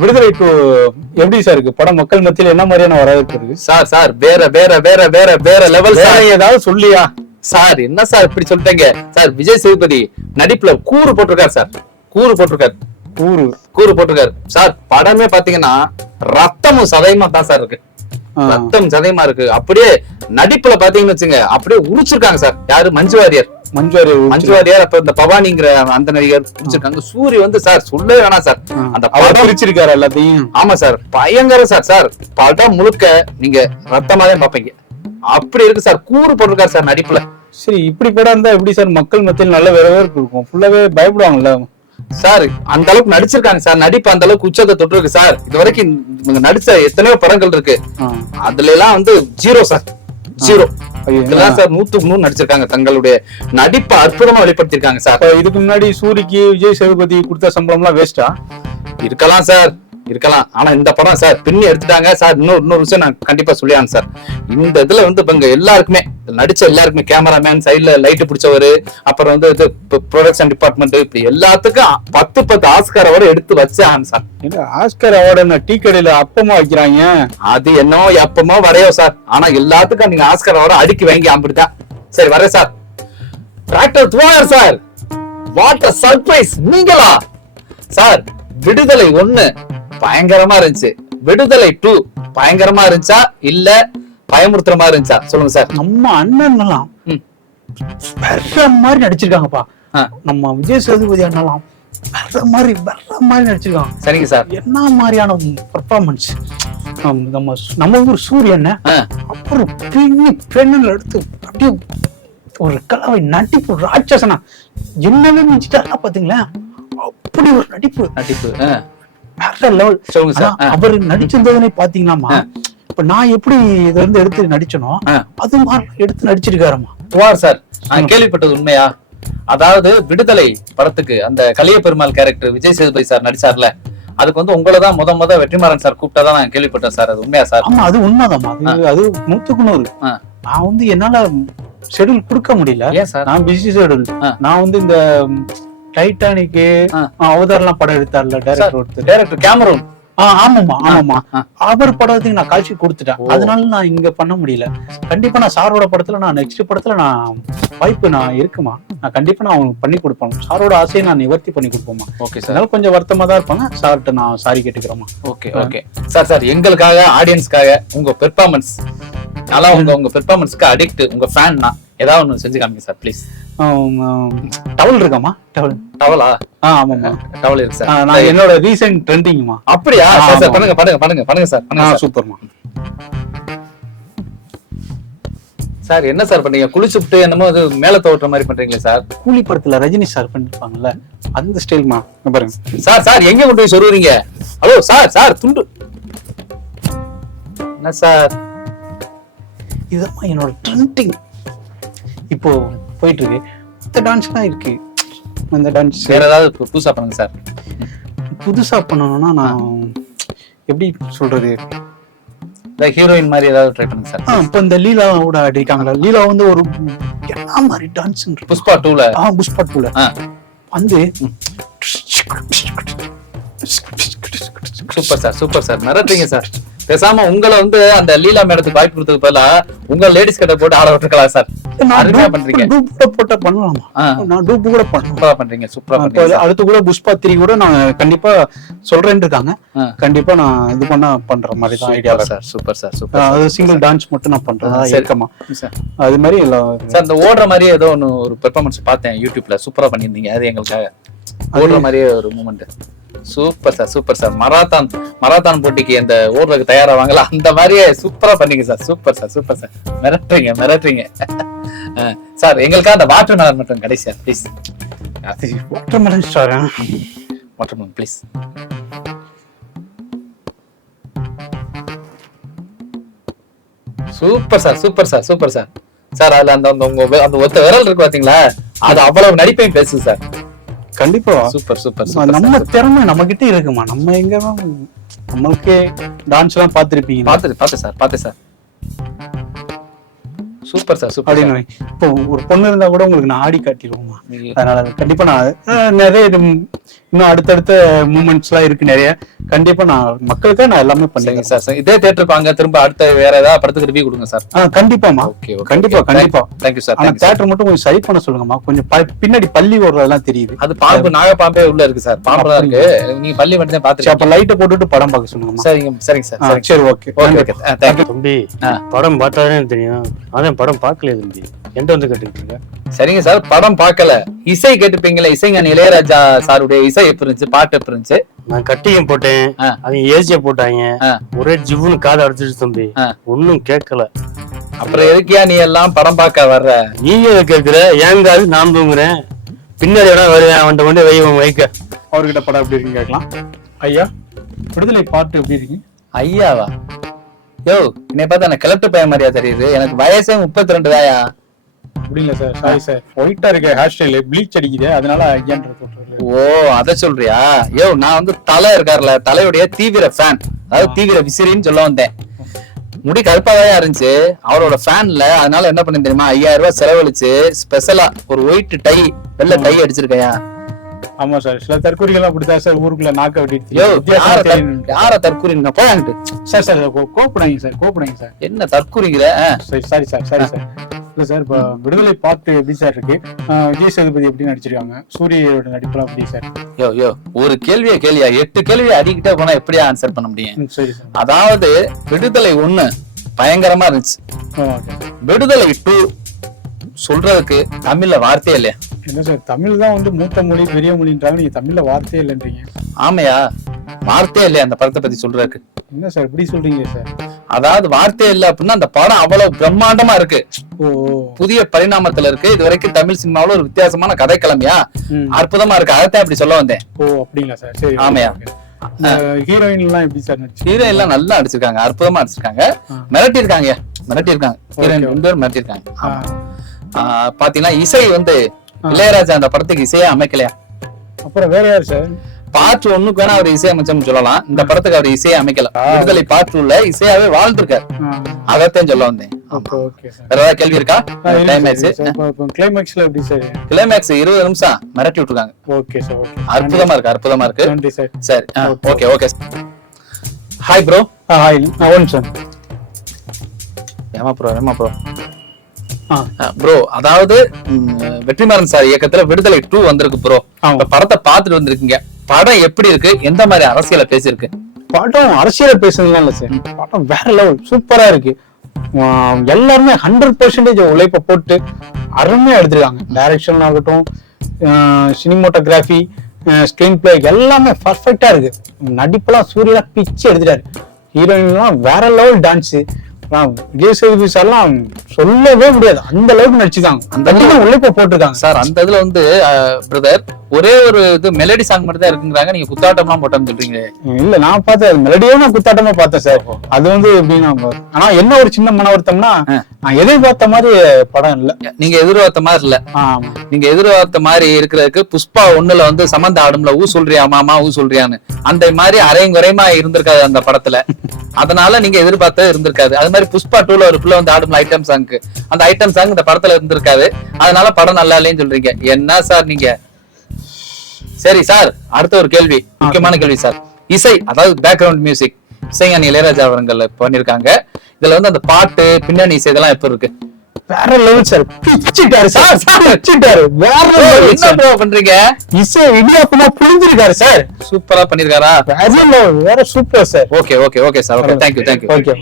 விடுதலை இப்போ எப்படி சார் இருக்கு படம்? மக்கள் மத்தியில் என்ன மாதிரியான வரவேற்பு இருக்கு சார்? சார் வேற வேற வேற வேற வேற லெவல் சார். ஏதாவது சொல்லியா சார்? என்ன சார் இப்படி சொல்லிட்டீங்க சார்? விஜய் சேதுபதி நடிப்புல கூறு போட்டிருக்காரு சார். கூறு போட்டிருக்காரு சார். படமே பாத்தீங்கன்னா ரத்தமும் சதயமா தான் சார் இருக்கு. ரத்தம் சதயமா இருக்கு. அப்படியே நடிப்புல பாத்தீங்கன்னு வச்சுங்க, அப்படியே உரிச்சிருக்காங்க சார். யாரு? மஞ்சு வாரியர். அப்ப இந்த பவானிங்கிற அந்த நடிகர் உரிச்சிருக்காங்க. சூரிய வந்து சார் சொல்லவே வேணாம் சார். அந்த படம் உரிச்சிருக்காரு எல்லாத்தையும். ஆமா சார், பயங்கர சார். சார் படம் முழுக்க நீங்க ரத்தமா தான் பாப்பீங்க. அப்படி இருக்கு சார். கூறு போட்டிருக்காரு சார் நடிப்புல. சரி, இப்படி படம் இருந்தா எப்படி சார் மக்கள் மத்தியில் நல்ல வரவேற்பு இருக்கும்? ஃபுல்லாவே பயப்படுவாங்கல்ல சார்? அந்த அளவுக்கு நடிச்சிருக்காங்க சார். நடிப்பு அந்த அளவுக்கு உச்சத்தை தொட்டு இருக்கு சார். இது வரைக்கும் நடிச்ச எத்தனையோ படங்கள் இருக்கு, அதுல எல்லாம் வந்து ஜீரோ சார். ஜீரோ. இதெல்லாம் சார் 100க்கு 100 நடிச்சிருக்காங்க. தங்களுடைய நடிப்பை அற்புதமா வெளிப்படுத்திருக்காங்க சார். இதுக்கு முன்னாடி சூரிக்கு விஜய் சேதுபதி கொடுத்த சம்பளம் எல்லாம் வேஸ்டா இருக்கலாம் சார், இருக்கலாம். ஆனா இந்த படம் சார் பின்னி எடுத்துட்டாங்க சார். இன்னொரு விஷயம் நான் கண்டிப்பா சொல்லியான் சார். இந்த இதுல வந்து இவங்க எல்லாருக்குமே நடிச்ச எல்லாருக்குமே, கேமராமேன், சைட்ல லைட் பிடிச்சவரு, அப்புறம் வந்து இது ப்ரொடக்ஷன் டிபார்ட்மெண்ட், இப்படி எல்லாத்துக்கும் 10 ஆஸ்கார் அவார்டு எடுத்து வச்சாங்க சார். ஆஸ்கார் அவார்டு டீ கடையில அப்பமா வைக்கிறாங்க. அது என்னவோ எப்பமோ வரையோ சார். ஆனா எல்லாத்துக்கும் நீங்க ஆஸ்கார் அவார்டு அடுக்கி வாங்கி அப்படிதான். சரி வரேன் சார். டிராக்டர் துவாயர் சார், வாட் அ சர்ப்ரைஸ். நீங்களா சார்? விடுதலை 1 பயங்கரமா இருந்துச்சு. விடுதலை 2 பயங்கரமா இருந்துச்சா இல்ல பயமுறுத்துற மாதிரி இருந்துச்சா? சொல்லுங்க சார். நம்ம அண்ணன் எல்லாம் வேற மாதிரி நடிச்சிருக்காங்கப்பா. நம்ம விஜய் சேதுபதி அண்ணலாம் வேற மாதிரி நடிச்சிருக்காங்க. சரிங்க சார். என்ன மாதிரியான பெர்ஃபார்மன்ஸ்! நம்ம ஊர் சூரியன் அப்புறம் பெண்ணில் எடுத்து அப்படியே ஒரு கலவை நடிப்பு ராட்சசனா என்னவே மிஞ்சிட்டாரா பாத்தீங்களா? அப்படி ஒரு நடிப்பு வேற லெவல். சொல்லுங்க சார். அவர் நடிச்சிருந்ததுன்னு பாத்தீங்களாமா, இப்ப நான் எப்படி இதை வந்து எடுத்து நடிச்சனோ அது மாதிரி எடுத்து நடிச்சிருக்காருமா துவார் சார். நான் கேள்விப்பட்டது உண்மையா? அதாவது விடுதலை படத்துக்கு அந்த கலிய பெருமாள் கேரக்டர் விஜய் சேதுபதி சார் நடிச்சார்ல, அதுக்கு வந்து உங்களதான் முத வெற்றிமாறன் சார் கூப்பிட்டாதான் நான் கேள்விப்பட்டேன் சார். அது உண்மையா சார்? ஆமா, அது உண்மைதாமா. அது 100க்கு 100. நான் வந்து என்னால ஷெட்யூல் கொடுக்க முடியல. ஏன் சார்? நான் பிஸி ஷெட்யூல். நான் வந்து இந்த டைட்டானிக் அவதாரெல்லாம் படம் எடுத்தார்ல டைரக்டர் கேமரூன். ஆமாமா. அவர் படத்துக்கு நான் காட்சி கொடுத்துட்டேன். அதனால நான் இங்க பண்ண முடியல. கண்டிப்பா நான் சாரோட படத்துல, நான் நெக்ஸ்ட் படத்துல நான் வாய்ப்பு நான் இருக்குமா, நான் கண்டிப்பா நான் அவனுக்கு பண்ணி கொடுப்பேன். சாரோட ஆசையை நான் நிவர்த்தி பண்ணி கொடுப்போமா. Okay sir. அதனால கொஞ்சம் வருத்தமா தான் இருப்பாங்க. சார்கிட்ட நான் சாரி கேட்டுக்கிறோமா. Okay sir. எங்களுக்காக, ஆடியன்ஸ்க்காக உங்க பெர்ஃபார்மன்ஸ், நல்லா உங்க பெர்ஃபார்மன்ஸ்க்கு அடிக்ட், உங்க ஃபேன் நான் ஏதாவது ஒண்ணு செஞ்சு காமிங்க சார் ப்ளீஸ். டவல் இருக்காமா? டவலா? ஆமாமா, டவல் இருக்கு சார். நான் என்னோட ரீசன்ட் ட்ரெண்டிங்மா. அப்படியா? சார் பண்ணுங்க சார். சூப்பர்மா. சார் என்ன சார் பண்றீங்க? குளிச்சுட்டு என்னமோ அது மேல தோற்ற மாதிரி பண்றீங்களா சார்? கூலி படத்துல ரஜினி சார் பண்ணிருப்பாங்கல்ல அந்த ஸ்டைல்மா. பாருங்க சார் எங்க கொண்டு போய் சொல்றீங்க? ஹலோ சார் துண்டு என்ன சார்? இதுதான் என்னோட ட்ரெண்டிங் இப்போ போயிட்டு இருக்கு. இந்த டான்ஸ்லாம் இருக்கு. அந்த டான்ஸ் வேற ஏதாவது புதுசா பண்ணுங்க சார். புதுசா பண்ணணும்னா நான் எப்படி சொல்றது, ஹீரோயின் மாதிரி ஏதாவது ட்ரை பண்ணுங்க சார். இப்போ இந்த லீலாவோட அடிக்காங்களா, லீலா வந்து ஒரு என்ன மாதிரி டான்ஸ் புஷ்பா 2ல புஷ்பா 2ல வந்து சூப்பர் சார். மிரட்டுறீங்க சார். பேசாம உங்களை வந்து அந்த லீலா மேடத்துக்கு வாய்ப்பு கொடுத்தது போல உங்க லேடிஸ் கிட்ட போட்டு ஆட விட்டுருக்கலாம் சார். பண்றீங்க போட்டா பண்ணலாமா? நான் டூப் கூட பண்றீங்க. அடுத்து கூட புஷ்பா 3 கூட நான் கண்டிப்பா சொல்றேன்னு இருக்காங்க. கண்டிப்பா நான் இது பண்ற மாதிரி தான் ஐடியா சார். Super sir. அது சிங்கிள் டான்ஸ் மட்டும் நான் பண்றேன் இருக்கமா. அது மாதிரி சார் இந்த ஓடுற மாதிரியே ஏதோ ஒன்னு ஒரு பெர்ஃபார்மன்ஸ் பார்த்தேன் யூடியூப்ல, சூப்பரா பண்ணிருந்தீங்க. அது எங்களுக்காக ஓடுற மாதிரியே ஒரு மூமெண்ட். Super sir. மராத்தான் போட்டிக்கு அந்த ஓடுறதுக்கு தயாராவாங்களா அந்த மாதிரியே சூப்பரா பண்ணீங்க சார். Super sir. மிரட்டுறீங்க சார். எங்களுக்காக அந்த வாட்டர் மெலன் மட்டும் கடைசியா please. Watermelon star, watermelon please. Super sir. Sir அதுல அந்த ஒத்த விரல் இருக்கு பாத்தீங்களா, அது அவ்வளவு நடிப்பையும் பேசுது சார். கண்டிப்பா சூப்பர் சூப்பர் சூப்பர். நம்ம திறமை நம்ம கிட்ட இருக்குமா, நம்ம எங்க நம்மளுக்கே டான்ஸ் எல்லாம் பாத்துருப்பீங்க. பார்த்தேன் சார். Super sir super. அப்படின்னு இப்போ ஒரு பொண்ணு இருந்தா கூட உங்களுக்கு நான் ஆடி காட்டிடுவோமா. அதனால கண்டிப்பா நான் நிறைய இன்னும் அடுத்தடுத்த மூமெண்ட்ஸ் எல்லாம் இருக்கு நிறைய. கண்டிப்பா நான் மக்களுக்காக நான் எல்லாமே பண்ணுறேன் சார். இதே தியேட்டர் பாங்க, திரும்ப அடுத்த வேற ஏதாவது படத்துக்கு ரிவ்யூ கொடுங்க சார். கண்டிப்பாமா. கண்டிப்பா. Thank you sir. ஆனா தியேட்டர் மட்டும் கொஞ்சம் சரி பண்ண சொல்லுங்கம்மா. கொஞ்சம் பின்னாடி பள்ளி ஓடுறதெல்லாம் தெரியுது. அது பாம்பு, நாகப்பாம்பே உள்ள இருக்கு சார். பாம்பு தான் இருக்கு. நீங்க பள்ளி மட்டும் தான் பாத்துருக்கீங்க. அப்ப லைட்டை போட்டுட்டு படம் பார்க்க சொல்லுங்க. சரிங்க சார். சரி ஓகே. தேங்க்யூ தம்பி. படம் பார்த்தாலே தெரியும். அதான் படம் பார்க்கலையே தம்பி. எந்த வந்து கேட்டுக்கிட்டு இருக்க? சரிங்க சார், படம் பார்க்கல, இசை கேட்டுப்பீங்களா? இசைஞானி இளையராஜா சாருடைய இசை எப்படி இருந்துச்சு, பாட்டு எப்படி இருந்துச்சு? நான் கட்டியம் போட்டேன், அவங்க ஏசிய போட்டாங்க, ஒரே ஜிவ்னு காதை அடிச்சிட்டு தம்பி, ஒன்னும் கேட்கல. அப்புறம் எதுக்கியா நீ எல்லாம் படம் பார்க்க வர்ற? நீங்க கேக்குற ஏங்காது, நான் தூங்குறேன். பின்னாடி வேணா வருவேன், அவன்கிட்ட கொண்டு வைக்க வைக்க. அவர்கிட்ட படம் எப்படி இருக்குன்னு கேட்கலாம். ஐயா, விடுதலை பாட்டு எப்படி இருக்கு? ஐயாவா? யோ, என்னை பார்த்தா எனக்கு கிளப்டு பையன் மாதிரியா தெரியுது. எனக்கு வயசே 32 தாயா. அப்படிங்களா சார்? சாரி சார், ஒயிட்டா இருக்க ஹேர் ஸ்டைல் ப்ளீச் அடிக்குது, அதனால ஐயான்றது. ஓ, அத சொல்றியா? யோ, நான் வந்து தலை இருக்காருல, தலையுடைய தீவிர ஃபேன், அதாவது தீவிர விசிறின்னு சொல்ல வந்தேன். முடி கருப்பாவே இருந்துச்சு, அவரோட ஃபேன்ல. அதனால என்ன பண்ண தெரியுமா, 5000 ரூபாய் செலவழிச்சு ஸ்பெஷலா ஒரு ஒயிட் டை, வெள்ளை டை அடிச்சிருக்கையா. ஆமா சார், சில தற்கொலைகள் அப்படிதான் சார் ஊருக்குள்ள நாக்க வெட்டிட்டு. யார தற்கொலைங்க போயாங்கிட்டு? சார் சார் கோப்படாங்க சார், கோப்படாங்க சார். என்ன தற்கொலைங்கிற? Sorry sir, sorry sir. இல்ல சார், இப்ப விடுதலை பாட்டு எப்படி சார் இருக்கு? விஜய் சேதுபதி எப்படி நடிச்சிருக்காங்க? சூரியோட நடிப்புலாம் எப்படி சார்? யோ, ஒரு கேள்வியா 8 கேள்வி அடிக்கிட்டே போனா எப்படியா ஆன்சர் பண்ண முடியும்? சரி சார். அதாவது விடுதலை 1 பயங்கரமா இருந்துச்சு. விடுதலை 2 சொல்றதுக்கு தமிழ்ல வார்த்தையே இல்லையா? என்ன சார், தமிழ் தான் வந்து மூத்த மொழி, பெரிய மொழின்றாங்க, நீங்க தமிழ்ல வார்த்தையே இல்லைன்றீங்க. ஆமையா, வார்த்தையே இல்லையா அந்த படத்தை பத்தி சொல்றதுக்கு? என்ன சார் இப்படி சொல்றீங்க சார்? அதாவது வார்த்தையே இல்ல அப்படின்னா அந்த படம் அவ்வளவு பிரம்மாண்டமா இருக்கு, புதிய பரிணாமத்துல இருக்கு. இது வரைக்கும் தமிழ் சினிமாவில ஒரு வித்தியாசமான கதைக்கிழமையா, அற்புதமா இருக்கு. அதைத்தான் அப்படி சொல்ல வந்தேன். ஓ அப்படிங்களா சார்? சரி. ஆமையா. ஹீரோயின் எல்லாம் எப்படி சார்? ஹீரோயின் எல்லாம் நல்லா அடிச்சிருக்காங்க, அற்புதமா அடிச்சிருக்காங்க, மிரட்டி இருக்காங்க. ஹீரோயின் 2 பேரும் மிரட்டி இருக்காங்க. பாத்தீங்கன்னா இசை வந்து இளையராஜா அந்த படத்துக்கு இசையா அமைக்கலையா? அப்புறம் வேற யாரு சார்? பார்ட் 1க்கு வேணா அவர் இசை அமைச்சோம்னு சொல்லலாம், இந்த படத்துக்கு அவர் இசையை அமைக்கல. விடுதலை பார்ட் 2ல இசையாவே வாழ்ந்திருக்காரு, அதைத்தான் சொல்ல வந்தேன். வேற ஏதாவது கேள்வி இருக்கா? கிளைமேக்ஸ்ல எப்படி சார்? கிளைமேக்ஸ் 20 நிமிஷம் மிரட்டி விட்டுருக்காங்க. Okay sir, okay. அற்புதமா இருக்கு, அற்புதமா இருக்கு. நன்றி சார். சரி, okay okay. Hi bro. Hi, one sir. ஏமா ப்ரோ ப்ரோ, அதாவது வெற்றிமாறன் சார் இயக்கத்துல விடுதலை 2 வந்திருக்கு ப்ரோ. அந்த படத்தை பார்த்துட்டு வந்திருக்கீங்க, படம் எப்படி இருக்கு? எந்த மாதிரி அரசியல பேசியிருக்கு? படம் அரசியல பேசுறதுலாம் இல்ல சார், படம் வேற லெவல், சூப்பரா இருக்கு. எல்லாருமே 100% உழைப்ப போட்டு அருமையா எடுத்திருக்காங்க. டைரக்ஷன் ஆகட்டும், சினிமோட்டோகிராஃபி, ஸ்கிரீன் பிளே எல்லாமே பர்ஃபெக்டா இருக்கு. நடிப்பெல்லாம் சூர்யா பிச்சு எடுத்துட்டாரு. ஹீரோயின் எல்லாம் வேற லெவல் டான்ஸ். விஜய் சேதுபதி சார்லாம் சொல்லவே முடியாது, அந்த அளவுக்கு நடிச்சுதாங்க, அந்த உழைப்ப போட்டிருக்காங்க சார். அந்த இதுல வந்து பிரதர் ஒரே ஒரு இது மெலடி சாங் மட்டும் தான் இருக்குங்கிறாங்க, நீங்க குத்தாட்டம்லாம் போட்டோம்னு சொல்றீங்க. இல்ல, நான் பார்த்தேன் மெலடியே, நான் குத்தாட்டமா பார்த்தேன் சார். அது வந்து எப்படின்னா, ஆனா என்ன ஒரு சின்ன மன வருத்தம்னா, நான் எதிர்பார்த்த மாதிரி படம் இல்ல. நீங்க எதிர்பார்த்த மாதிரி இல்ல. நீங்க எதிர்பார்த்த மாதிரி இருக்கிறதுக்கு புஷ்பா 1ல வந்து சமந்த ஆடும்ல ஊ சொல்றியா மாமா ஊ சொல்றியான்னு, அந்த மாதிரி அரைங்குறைமா இருந்திருக்காது அந்த படத்துல. அதனால நீங்க எதிர்பார்த்த இருந்திருக்காது. அது மாதிரி புஷ்பா 2ல ஒரு பிள்ளை வந்து ஆடும்ல ஐட்டம் சாங்க்கு, அந்த ஐட்டம் சாங் இந்த படத்துல இருந்திருக்காது. அதனால படம் நல்லா இல்லைன்னு சொல்றீங்க. என்ன சார் நீங்க? சரி சார், அடுத்த ஒரு கேள்வி, முக்கியமான கேள்வி சார். இசை, அதாவது பேக்ரவுண்ட் மியூசிக், இசைஞானி இளையராஜா அவர்கள் பண்ணிருக்காங்க. இதுல வந்து அந்த பாட்டு பின்னணி இசை இதெல்லாம் எப்ப இருக்கு? வேற லெவல் சார், பிச்சிட்டாரு சார், பிச்சிட்டாரு. வேற லெவல். என்ன ப்ரோ பண்றீங்க? இசை இடியாப்பமா புரிஞ்சிருக்காரு சார், சூப்பரா பண்ணிருக்காரா? வேற லெவல், வேற super sir. Okay okay okay sir, okay, thank you. Okay.